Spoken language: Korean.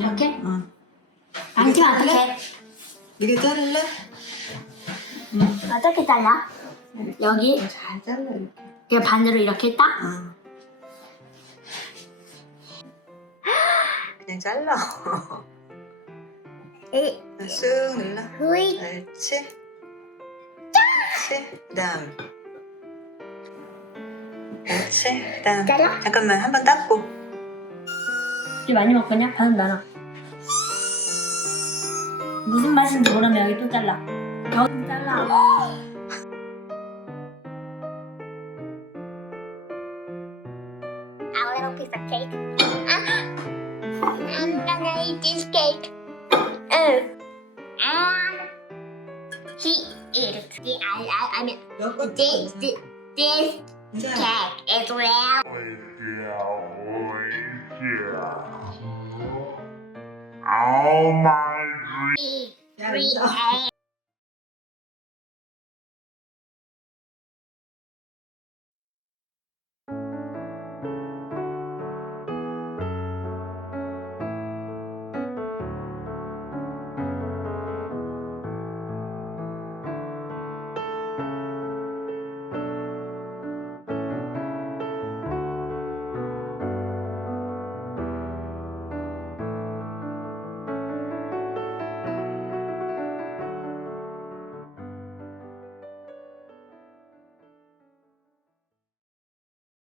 이렇게? 응. 당기면 어떡해? 이게 자를래? 어떻게 잘라? 여기 잘 잘라 이렇게. 그냥 반대로 이렇게 딱? 응. 그냥 잘라. 쓱 눌러. 옳지. 그렇지. 그다음. 그렇지. 그다음. 잘라? 잠깐만 한 번 닦고. 이렇게 많이 먹거냐? 반은 나눠. 무슨 맛인지 모르면 여기 또 잘라. 여기 잘라. A little piece of cake. I'm gonna eat this cake. And he eats. I mean, this cake as well. Oh my Three eggs.